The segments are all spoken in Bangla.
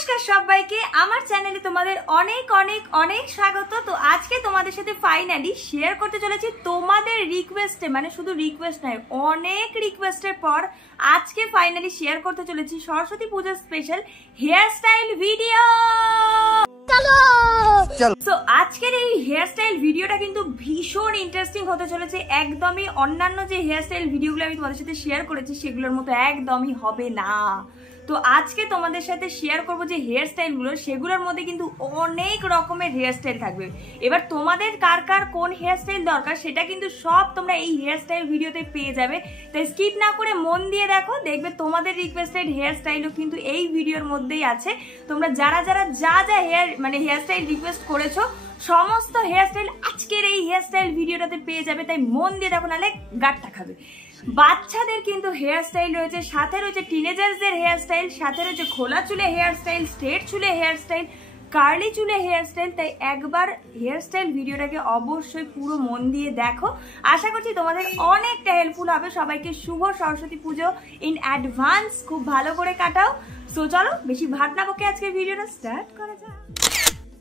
নমস্কার সবাইকে আমার চ্যানেলে তোমাদের অনেক অনেক অনেক স্বাগত। তো আজকে তোমাদের সাথে ফাইনালি শেয়ার করতে চলেছি তোমাদের রিকোয়েস্টে, মানে শুধু রিকোয়েস্ট নয়, অনেক রিকোয়েস্টের পর আজকে ফাইনালি শেয়ার করতে চলেছি সরস্বতী পূজার স্পেশাল হেয়ার স্টাইল ভিডিও। তো আজকের এই হেয়ার স্টাইল ভিডিওটা কিন্তু ভীষণ ইন্টারেস্টিং হতে চলেছে। একদমই অন্যান্য যে হেয়ার স্টাইল ভিডিওগুলো আমি তোমাদের সাথে শেয়ার করেছি সেগুলোর মতো একদমই হবে না। তো আজকে তোমাদের সাথে শেয়ার করবো যে হেয়ার স্টাইলগুলো, সেগুলোর মধ্যে কিন্তু অনেক রকমের হেয়ার স্টাইল থাকবে। এবার তোমাদের কার কার কোন হেয়ার স্টাইল দরকার সেটা কিন্তু সব তোমরা এই হেয়ার স্টাইল ভিডিওতে পেয়ে যাবে। তাই স্কিপ না করে মন দিয়ে দেখো, দেখবে তোমাদের রিকোয়েস্টেড হেয়ার স্টাইলও কিন্তু এই ভিডিওর মধ্যেই আছে। তোমরা যারা যারা যা যা হেয়ার স্টাইল রিকোয়েস্ট করেছো সমস্ত হেয়ার স্টাইল আজকের এই হেয়ার স্টাইল ভিডিওটাতে পেয়ে যাবে। তাই মন দিয়ে দেখো, নাহলে গাঁটটা খাবে। বাচ্চাদের কিন্তু হেয়ার স্টাইল রয়েছে, সাথে রয়েছে টিনেজার্সদের হেয়ার স্টাইল, সাথে রয়েছে খোলা চুলে হেয়ার স্টাইল, স্ট্রেট চুলে হেয়ার স্টাইল, কার্লি চুলে হেয়ার স্টাইল। তাই একবার হেয়ার স্টাইল ভিডিওটাকে অবশ্যই পুরো মন দিয়ে দেখো। আশা করছি তোমাদের অনেকটা হেল্পফুল হবে। সবাইকে শুভ সরস্বতী পুজো ইন অ্যাডভান্স। খুব ভালো করে কাটাও। সো চলো বেশি ভাট না বকে আজকের ভিডিওটা স্টার্ট করা যাক।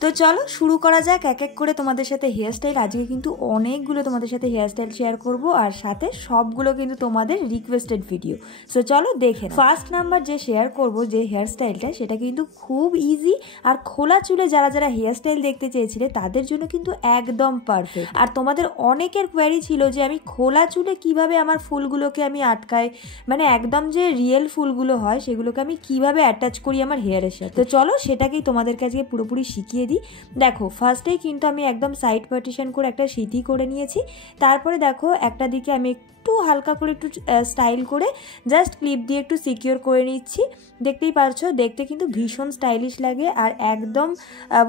তো চলো শুরু করা যাক এক এক করে তোমাদের সাথে হেয়ার স্টাইল। আজকে কিন্তু অনেকগুলো তোমাদের সাথে হেয়ার স্টাইল শেয়ার করব, আর সাথে সবগুলো কিন্তু তোমাদের রিকোয়েস্টেড ভিডিও। সো চলো দেখে ফার্স্ট নাম্বার যে শেয়ার করব যে হেয়ার স্টাইলটা, সেটা কিন্তু খুব ইজি। আর খোলা চুলে যারা যারা হেয়ার স্টাইল দেখতে চেয়েছিলে তাদের জন্য কিন্তু একদম পারফেক্ট। আর তোমাদের অনেকের কোয়ারি ছিল যে আমি খোলা চুলে কিভাবে আমার ফুলগুলোকে আমি আটকাই, মানে একদম যে রিয়েল ফুলগুলো হয় সেগুলোকে আমি কিভাবে অ্যাটাচ করি আমার হেয়ারের সাথে। তো চলো সেটাকেই তোমাদেরকে আজকে পুরোপুরি শিখিয়ে দিই। দেখো ফার্স্টেই কিন্তু আমি একদম সাইড পার্টিশন করে একটা সিঁথি করে নিয়েছি। তারপরে দেখো একটা দিকে আমি একটু হালকা করে একটু স্টাইল করে জাস্ট ক্লিপ দিয়ে একটু সিকিউর করে নিচ্ছি। দেখতেই পারছো, দেখতে কিন্তু ভীষণ স্টাইলিশ লাগে আর একদম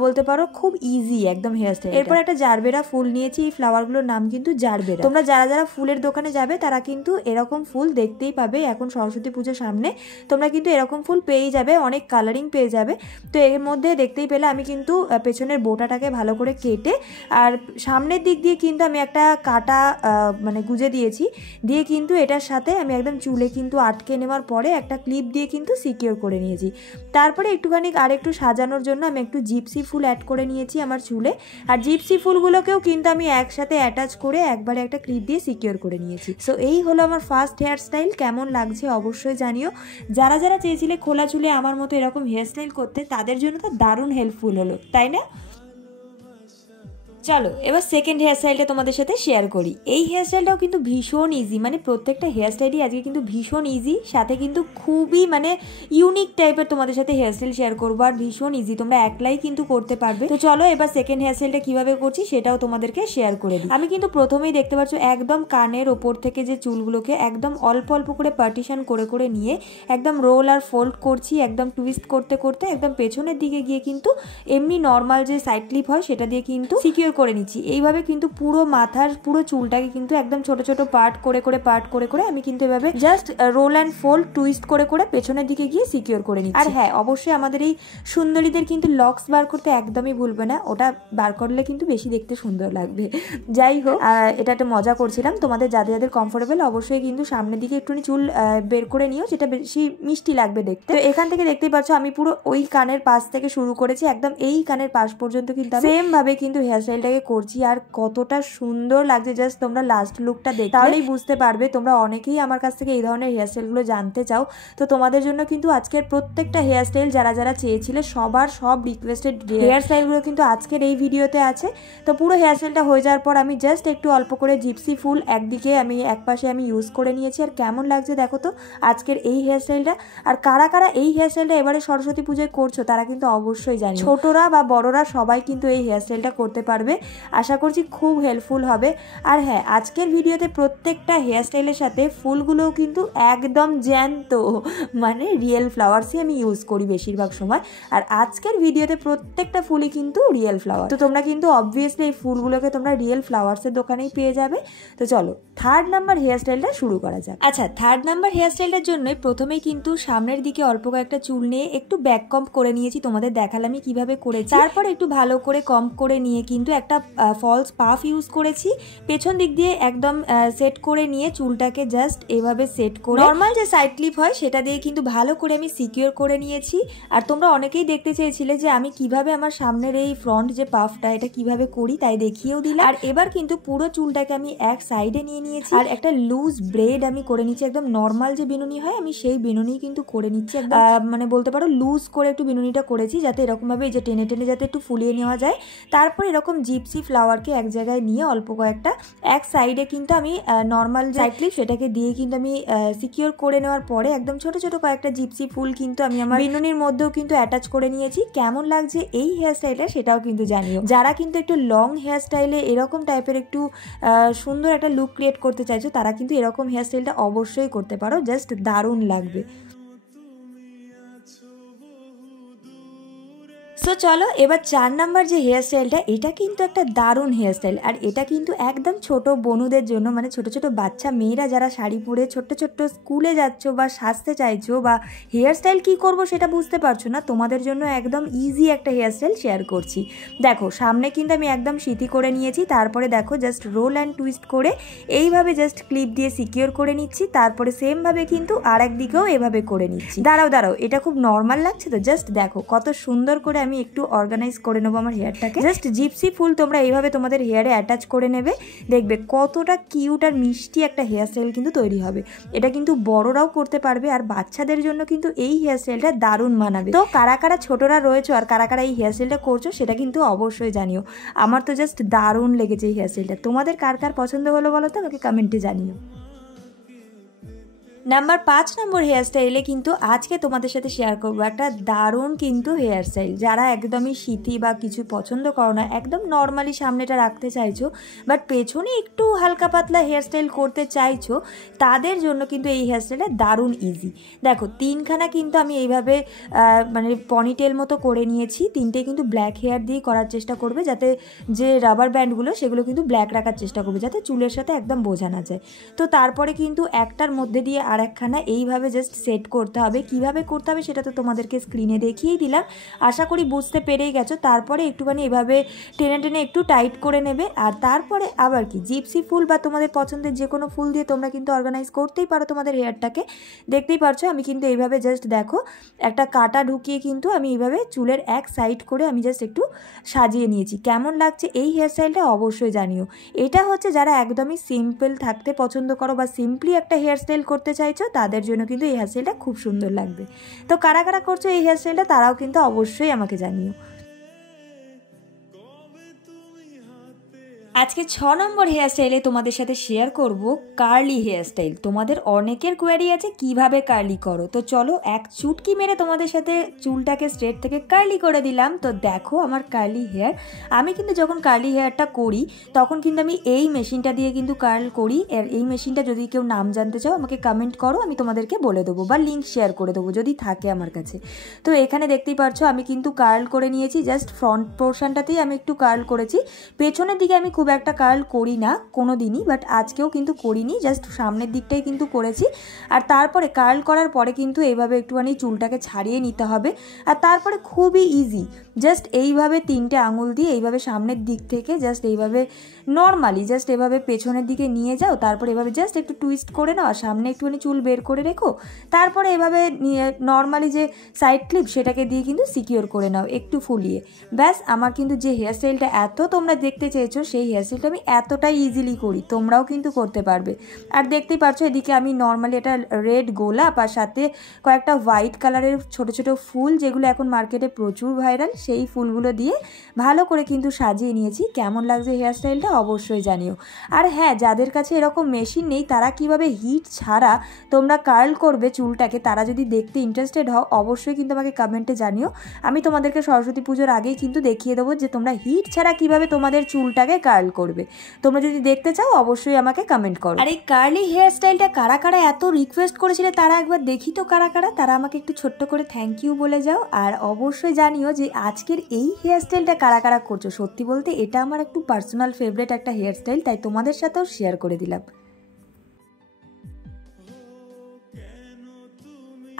বলতে পারো খুব ইজি একদম হেয়ার স্টাইল। এরপর একটা জারবেরা ফুল নিয়েছি। এই ফ্লাওয়ারগুলোর নাম কিন্তু জারবেরা। তোমরা যারা যারা ফুলের দোকানে যাবে তারা কিন্তু এরকম ফুল দেখতেই পাবে। এখন সরস্বতী পুজোর সামনে তোমরা কিন্তু এরকম ফুল পেয়েই যাবে, অনেক কালারিং পেয়ে যাবে। তো এর মধ্যে দেখতেই পেলে আমি কিন্তু পেছনের বোটাটাকে ভালো করে কেটে আর সামনের দিক দিয়ে কিন্তু আমি একটা কাটা মানে গুজে দিয়েছি, দিয়ে কিন্তু এটার সাথে আমি একদম চুলে কিন্তু আটকে নেওয়ার পরে একটা ক্লিপ দিয়ে কিন্তু সিকিউর করে নিয়েছি। তারপরে একটুখানি আর একটু সাজানোর জন্য আমি একটু জিপসি ফুল অ্যাড করে নিয়েছি আমার চুলে। আর জিপসি ফুলগুলোকেও কিন্তু আমি একসাথে অ্যাটাচ করে একবারে একটা ক্লিপ দিয়ে সিকিউর করে নিয়েছি। সো এই হলো আমার ফার্স্ট হেয়ার স্টাইল। কেমন লাগছে অবশ্যই জানিও। যারা যারা চেয়েছিলে খোলা চুলে আমার মতো এরকম হেয়ার স্টাইল করতে, তাদের জন্য তো দারুণ হেল্পফুল হলো, তাই না? চলো এবার সেকেন্ড হেয়ার স্টাইলটা তোমাদের সাথে শেয়ার করি। এই হেয়ার স্টাইলটাও কিন্তু ভীষণ ইজি, মানে প্রত্যেকটা হেয়ার স্টাইলই আজকে কিন্তু ভীষণ ইজি, সাথে কিন্তু খুবই মানে ইউনিক টাইপের তোমাদের সাথে হেয়ার স্টাইল শেয়ার করবো। আর ভীষণ ইজি, তোমরা একলাই কিন্তু করতে পারবে। তো চলো এবার সেকেন্ড হেয়ার স্টাইলটা কিভাবে করছি সেটাও তোমাদেরকে শেয়ার করে দিই। আমি কিন্তু প্রথমেই দেখতে পাচ্ছ একদম কানের ওপর থেকে যে চুলগুলোকে একদম অল্প অল্প করে পার্টিশন করে করে নিয়ে একদম রোল আর ফোল্ড করছি, একদম টুইস্ট করতে করতে একদম পেছনের দিকে গিয়ে কিন্তু এমনি নর্মাল যে সাইড ক্লিপ হয় সেটা দিয়ে কিন্তু সিকিউর করে নিচ্ছি। এইভাবে কিন্তু পুরো মাথার পুরো চুলটাকে কিন্তু একদম ছোট ছোট পার্ট করে করে আমি কিন্তু এভাবে just roll and fold twist করে করে পেছনের দিকে গিয়ে সিকিউর করে নিচ্ছি। আর হ্যাঁ, অবশ্যই আমাদের এই সুন্দরীদের কিন্তু লক্স বার করতে একদমই ভুলবে না, ওটা বার করলে কিন্তু বেশি দেখতে সুন্দর লাগবে। যাই হোক, এটা একটা মজা করছিলাম। তোমাদের যাদের যাদের কমফোর্টেবল অবশ্যই কিন্তু সামনের দিকে একটুখানি চুল বের করে নিও, যেটা বেশি মিষ্টি লাগবে দেখতে। তো এখান থেকে দেখতেই পাচ্ছ আমি পুরো ওই কানের পাশ থেকে শুরু করেছি, একদম এই কানের পাশ পর্যন্ত কিন্তু সেম ভাবে কিন্তু হেয়ার স্টাইলটাকে করছি। আর কতটা সুন্দর লাগছে জাস্ট তোমরা লাস্ট লুকটা দেখে তাহলেই বুঝতে পারবে। তোমরা অনেকেই আমার কাছ থেকে এই ধরনের হেয়ার স্টাইলগুলো জানতে চাও। তো তোমাদের জন্য কিন্তু আজকের প্রত্যেকটা হেয়ার স্টাইল যারা যারা চেয়েছিলে সবার সব রিকোয়েস্টেড হেয়ার স্টাইলগুলো কিন্তু আজকের এই ভিডিওতে আছে। তো পুরো হেয়ার স্টাইলটা হয়ে যাওয়ার পর আমি জাস্ট একটু অল্প করে জিপসি ফুল একদিকে আমি একপাশে আমি ইউজ করে নিয়েছি। আর কেমন লাগছে দেখো তো আজকের এই হেয়ার স্টাইলটা। আর কারা কারা এই হেয়ার স্টাইলটা এবারে সরস্বতী পুজোয় করছো তারা কিন্তু অবশ্যই জানি, ছোটরা বা বড়রা সবাই কিন্তু এই হেয়ার স্টাইলটা করতে পারবে। আশা করছি খুব হেল্পফুল হবে। আর হ্যাঁ, আজকের ভিডিওতে প্রত্যেকটা হেয়ার স্টাইলের সাথে ফুলগুলোও কিন্তু একদম জ্যান্ত, মানে রিয়েল ফ্লাওয়ার্সই আমি ইউজ করি বেশিরভাগ সময়। আর আজকের ভিডিওতে প্রত্যেকটা ফুলই কিন্তু রিয়েল ফ্লাওয়ার। তো তোমরা কিন্তু অবভিয়াসলি এই ফুলগুলোকে তোমরা রিয়েল ফ্লাওয়ার্সের দোকানেই পেয়ে যাবে। তো চলো থার্ড নাম্বার হেয়ার স্টাইলটা শুরু করা যাক। আচ্ছা, থার্ড নাম্বার হেয়ার স্টাইলটার জন্য প্রথমেই কিন্তু সামনের দিকে অল্প কয়েকটা চুল নিয়ে একটু ব্যাক কম্প করে নিয়েছি, তোমাদের দেখালামই কিভাবে করেছি। তারপর একটু ভালো করে কম্প করে নিয়ে কিন্তু একটা ফলস পাফ ইউজ করেছি, পেছন দিক দিয়ে একদম সেট করে নিয়ে চুলটাকে জাস্ট এভাবে সেট করে নর্মাল যে সাইড ক্লিপ হয় সেটা দিয়ে কিন্তু ভালো করে আমি সিকিউর করে নিয়েছি। আর তোমরা অনেকেই দেখতে চেয়েছিলে যে আমি কিভাবে আমার সামনের এই ফ্রন্ট যে পাফটা এটা কিভাবে করি, তাই দেখিয়েও দিলাম। আর এবার কিন্তু পুরো চুলটাকে আমি এক সাইডে নিয়ে নিয়েছি আর একটা লুজ ব্রেড আমি করে নিচ্ছি। একদম নর্মাল যে বিনুনি হয় আমি সেই বিনুনি কিন্তু করে নিচ্ছি, একদম মানে বলতে পারো লুজ করে একটু বিনুনিটা করেছি, যাতে এরকম ভাবে এই যে টেনে টেনে যাতে একটু ফুলিয়ে নেওয়া যায়। তারপর এরকম জিপসি ফ্লাওয়ারকে এক জায়গায় নিয়ে অল্প কয়েকটা এক সাইডে কিন্তু আমি নর্মাল সাইড ক্লিপ সেটাকে দিয়ে কিন্তু আমি সিকিউর করে নেওয়ার পরে একদম ছোট ছোট কয়েকটা জিপসি ফুল কিন্তু আমি আমার বিনুনির মধ্যেও কিন্তু অ্যাটাচ করে নিয়েছি। কেমন লাগছে এই হেয়ার স্টাইলটা সেটাও কিন্তু জানিও। যারা কিন্তু একটু লং হেয়ার স্টাইলে এরকম টাইপের একটু সুন্দর একটা লুক ক্রিয়েট করতে চাইছো তারা কিন্তু এরকম হেয়ার স্টাইলটা অবশ্যই করতে পারো, জাস্ট দারুণ লাগবে। সো চলো এবার 4 নাম্বার যে হেয়ার স্টাইলটা, এটা কিন্তু একটা দারুণ হেয়ার স্টাইল। আর এটা কিন্তু একদম ছোট বনুদের জন্য, মানে ছোট ছোট বাচ্চা মেয়েরা যারা শাড়ি পরে ছোট্ট ছোট্ট স্কুলে যাচ্ছ বা সাজতে চাইছো বা হেয়ার স্টাইল কী করবো সেটা বুঝতে পারছো না, তোমাদের জন্য একদম ইজি একটা হেয়ার স্টাইল শেয়ার করছি। দেখো সামনে কিন্তু আমি একদম সিঁথি করে নিয়েছি, তারপরে দেখো জাস্ট রোল অ্যান্ড টুইস্ট করে এইভাবে জাস্ট ক্লিপ দিয়ে সিকিউর করে নিচ্ছি। তারপরে সেমভাবে কিন্তু আর একদিকেও এভাবে করে নিচ্ছি। দাঁড়াও এটা খুব নর্মাল লাগছে তো, জাস্ট দেখো কত সুন্দর করে আমি একটু অর্গানাইজ করে নেবো আমার হেয়ারটাকে। জাস্ট জিপসি ফুল তোমরা এইভাবে তোমাদের হেয়ারে অ্যাটাচ করে নেবে, দেখবে কতটা কিউট আর মিষ্টি একটা হেয়ার স্টাইল কিন্তু তৈরি হবে। এটা কিন্তু বড়রাও করতে পারবে আর বাচ্চাদের জন্য কিন্তু এই হেয়ার স্টাইলটা দারুণ মানাবে। তো কারা কারা ছোটরা রয়েছো আর কারা কারা এই হেয়ার স্টাইলটা করছো সেটা কিন্তু অবশ্যই জানিও। আমার তো জাস্ট দারুণ লেগেছে এই হেয়ার স্টাইলটা। তোমাদের কার কার পছন্দ হলো বলো তো, আমাকে কমেন্টে জানিও। নাম্বার 5 নম্বর হেয়ার স্টাইলে কিন্তু আজকে তোমাদের সাথে শেয়ার করবো একটা দারুণ কিন্তু হেয়ার স্টাইল। যারা একদমই সিঁথি বা কিছু পছন্দ করো না, একদম নর্মালি সামনেটা রাখতে চাইছো বাট পেছনে একটু হালকা পাতলা হেয়ার স্টাইল করতে চাইছো, তাদের জন্য কিন্তু এই হেয়ার স্টাইলটা দারুণ ইজি। দেখো তিনখানা কিন্তু আমি এইভাবে মানে পনিটেল মতো করে নিয়েছি। তিনটে কিন্তু ব্ল্যাক হেয়ার দিয়ে করার চেষ্টা করবে, যাতে যে রাবার ব্যান্ডগুলো সেগুলো কিন্তু ব্ল্যাক রাখার চেষ্টা করবে, যাতে চুলের সাথে একদম বোঝা না যায়। তো তারপরে কিন্তু একটার মধ্যে দিয়ে আর একখানা এইভাবে জাস্ট সেট করতে হবে। কিভাবে করতে হবে সেটা তো তোমাদেরকে স্ক্রিনে দেখিয়েই দিলাম, আশা করি বুঝতে পেরেই গেছো। তারপরে একটুখানি এভাবে টেনে টেনে একটু টাইট করে নেবে। আর তারপরে আবার কি জিপসি ফুল বা তোমাদের পছন্দের যে কোনো ফুল দিয়ে তোমরা কিন্তু অর্গানাইজ করতেই পারো তোমাদের হেয়ারটাকে। দেখতেই পারছো আমি কিন্তু এইভাবে জাস্ট দেখো একটা কাটা ঢুকিয়ে কিন্তু আমি এইভাবে চুলের এক সাইড করে আমি জাস্ট একটু সাজিয়ে নিয়েছি। কেমন লাগছে এই হেয়ার স্টাইলটা অবশ্যই জানিও। এটা হচ্ছে যারা একদমই সিম্পল থাকতে পছন্দ করো বা সিম্পলি একটা হেয়ার স্টাইল করতে চাইছো তাদের জন্য কিন্তু এই হেয়ার স্টাইলটা খুব সুন্দর লাগবে। তো কারা কারা করছো এই হেয়ার স্টাইলটা তারাও কিন্তু অবশ্যই আমাকে জানিও। আজকে 6 নম্বর হেয়ার স্টাইলে তোমাদের সাথে শেয়ার করব কার্লি হেয়ার স্টাইল। তোমাদের অনেকের কোয়ারি আছে কিভাবে কার্লি করো, তো চলো এক চুটকি মেরে তোমাদের সাথে চুলটাকে স্ট্রেট থেকে কার্লি করে দিলাম। তো দেখো আমার কার্লি হেয়ার। আমি কিন্তু যখন কার্লি হেয়ারটা করি তখন কিন্তু আমি এই মেশিনটা দিয়ে কিন্তু কার্ল করি। আর এই মেশিনটা যদি কেউ নাম জানতে চাও আমাকে কমেন্ট করো, আমি তোমাদেরকে বলে দেবো বা লিঙ্ক শেয়ার করে দেবো যদি থাকে আমার কাছে। তো এখানে দেখতেই পাচ্ছ আমি কিন্তু কার্ল করে নিয়েছি, জাস্ট ফ্রন্ট পোর্শনটাতেই আমি একটু কার্ল করেছি। পেছনের দিকে আমি খুব একটা কার্ল করি না কোনো দিনই, বাট আজকেও কিন্তু করিনি, জাস্ট সামনের দিকটাই কিন্তু করেছি। আর তারপরে কার্ল করার পরে কিন্তু এইভাবে একটুখানি চুলটাকে ছাড়িয়ে নিতে হবে। আর তারপরে খুবই ইজি, জাস্ট এইভাবে 3টে আঙুল দিয়ে এইভাবে সামনের দিক থেকে জাস্ট এইভাবে নর্মালি জাস্ট এভাবে পেছনের দিকে নিয়ে যাও। তারপরে এভাবে জাস্ট একটু টুইস্ট করে নাও, সামনে একটুখানি চুল বের করে রেখো। তারপরে এভাবে নর্মালি যে সাইড ক্লিপ সেটাকে দিয়ে কিন্তু সিকিউর করে নাও একটু ফুলিয়ে। ব্যাস আমার কিন্তু যে হেয়ার স্টাইলটা এত তোমরা দেখতে চেয়েছো সেই হেয়ার স্টাইলটা আমি এতটাই ইজিলি করি, তোমরাও কিন্তু করতে পারবে। আর দেখতেই পাচ্ছ এদিকে আমি নর্মালি একটা রেড গোলাপ আর সাথে কয়েকটা হোয়াইট কালারের ছোট ছোট ফুল, যেগুলো এখন মার্কেটে প্রচুর ভাইরাল, সেই ফুলগুলো দিয়ে ভালো করে কিন্তু সাজিয়ে নিয়েছি। কেমন লাগছে হেয়ার স্টাইলটা অবশ্যই জানিও। আর হ্যাঁ, যাদের কাছে এরকম মেশিন নেই তারা কিভাবে হিট ছাড়া তোমরা কার্ল করবে চুলটাকে, তারা যদি দেখতে ইন্টারেস্টেড হও অবশ্যই কিন্তু আমাকে কমেন্টে জানিও। আমি তোমাদেরকে সরস্বতী পুজোর আগেই কিন্তু দেখিয়ে দেবো যে তোমরা হিট ছাড়া কিভাবে তোমাদের চুলটাকে কার্ল করবে। তোমরা যদি দেখতে চাও অবশ্যই আমাকে কমেন্ট করো। আর এই কার্লি হেয়ার স্টাইলটা কারা কারা এত রিকোয়েস্ট করেছিলে তারা একবার দেখি তো কারা কারা, তারা আমাকে একটু ছোট্ট করে থ্যাংক ইউ বলে যাও। আর অবশ্যই জানিও যে আজকের এই হেয়ার স্টাইলটা কারা কারা করছো। সত্যি বলতে এটা আমার একটু পার্সোনাল ফেভারিট একটা হেয়ার স্টাইল, তাই তোমাদের সাথেও শেয়ার করে দিলাম।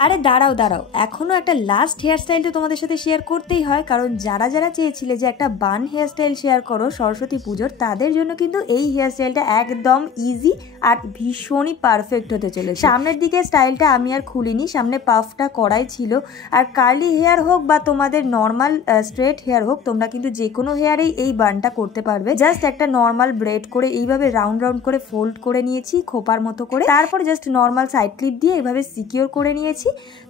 আরে দাঁড়াও দাঁড়াও, এখনো একটা লাস্ট হেয়ারস্টাইল তো তোমাদের সাথে শেয়ার করতেই হয়, কারণ যারা যারা চেয়েছিলে যে একটা বান হেয়ারস্টাইল শেয়ার করো সরস্বতী পুজোর, তাদের জন্য কিন্তু এই হেয়ারস্টাইলটা একদম ইজি আর ভীষণই পারফেক্ট হতে চলেছে। সামনের দিকে স্টাইলটা আমি আর খুলিনি, সামনে পাফটা করাই ছিল। আর কার্লি হেয়ার হোক বা তোমাদের নর্মাল স্ট্রেট হেয়ার হোক, তোমরা কিন্তু যে কোনো হেয়ারেই এই বানটা করতে পারবে। জাস্ট একটা নর্মাল ব্রেড করে এইভাবে রাউন্ড রাউন্ড করে ফোল্ড করে নিয়েছি খোপার মতো করে, তারপর জাস্ট নর্মাল সাইড ক্লিপ দিয়ে এইভাবে সিকিউর করে নিয়েছি।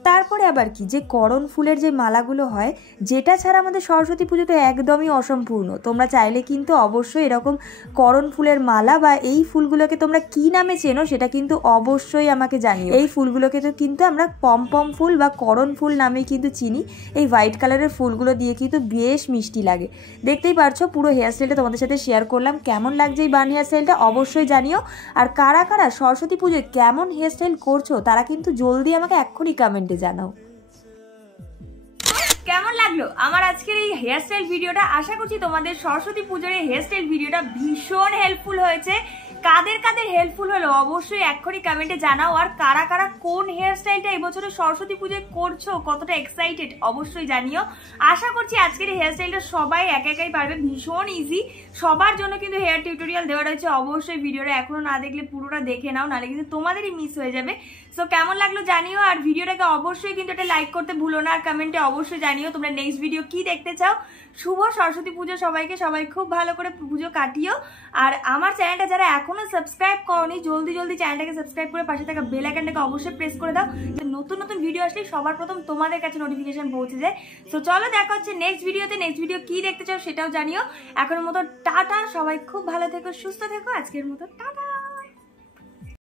তারপরে আবার কি, যে করণ ফুলের যে মালাগুলো হয়, যেটা ছাড়া আমাদের সরস্বতী পুজো তো একদমই অসম্পূর্ণ। তোমরা চাইলে কিন্তু অবশ্যই এরকম করণ ফুলের মালা বা এই ফুলগুলোকে তোমরা কি নামে চেনো সেটা কিন্তু অবশ্যই আমাকে জানিও। এই ফুলগুলোকে তো কিন্তু আমরা পমপম ফুল বা করণ ফুল নামেই কিন্তু চিনি। এই হোয়াইট কালারের ফুলগুলো দিয়ে কিন্তু বেশ মিষ্টি লাগে। দেখতেই পারছো পুরো হেয়ারস্টাইলটা তোমাদের সাথে শেয়ার করলাম। কেমন লাগছে এই বান হেয়ারস্টাইলটা অবশ্যই জানিও। আর কারা কারা সরস্বতী পুজোয় কেমন হেয়ারস্টাইল করছো তারা কিন্তু জলদি আমাকে এক্ষুনি কমেন্টে জানাও। কেমন লাগলো আমার আজকের এই হেয়ারস্টাইল ভিডিওটা? আশা করছি তোমাদের সরস্বতী পুজোর এই হেয়ারস্টাইল ভিডিওটা ভীষণ হেল্পফুল হয়েছে। কাদের কাদের হেল্পফুল হলো অবশ্যই এক্ষুনি কমেন্টে জানাও। আর কারা কারা কোন হেয়ারস্টাইলটা এবছরে সরস্বতী পুজোয় করছো, কতটা এক্সাইটেড অবশ্যই জানিও। আশা করছি আজকের এই হেয়ারস্টাইলটা সবাই একাই পারবে, ভীষণ ইজি। সবার জন্য কিন্তু হেয়ার টিউটোরিয়াল দেওয়া রয়েছে, অবশ্যই ভিডিওটা এখনো না দেখলে পুরোটা দেখে নাও, নাহলে কিন্তু তোমাদেরই মিস হয়ে যাবে। সো কেমন লাগলো জানিও। আর ভিডিওটাকে অবশ্যই কিন্তু এটা লাইক করতে ভুলো না, আর কমেন্টে অবশ্যই জানিও তোমরা নেক্সট ভিডিও কি দেখতে চাও। শুভ সরস্বতী পুজো সবাইকে, সবাই খুব ভালো করে পুজো কাটিও। আর আমার চ্যানেলটা যারা এখনো সাবস্ক্রাইব করোনি, জলদি জলদি চ্যানেলটাকে সাবস্ক্রাইব করে পাশে থাকা বেল আইকনটাকে অবশ্যই প্রেস করে দাও, যে নতুন নতুন ভিডিও আসলে সবার প্রথম তোমাদের কাছে নোটিফিকেশন পৌঁছে যায়। সো চলো দেখা হচ্ছে নেক্সট ভিডিওতে। নেক্সট ভিডিও কি দেখতে চাও সেটাও জানিও। এখনের মতো টাটা, সবাই খুব ভালো থেকো, সুস্থ থেকো। আজকের মতো টাটা।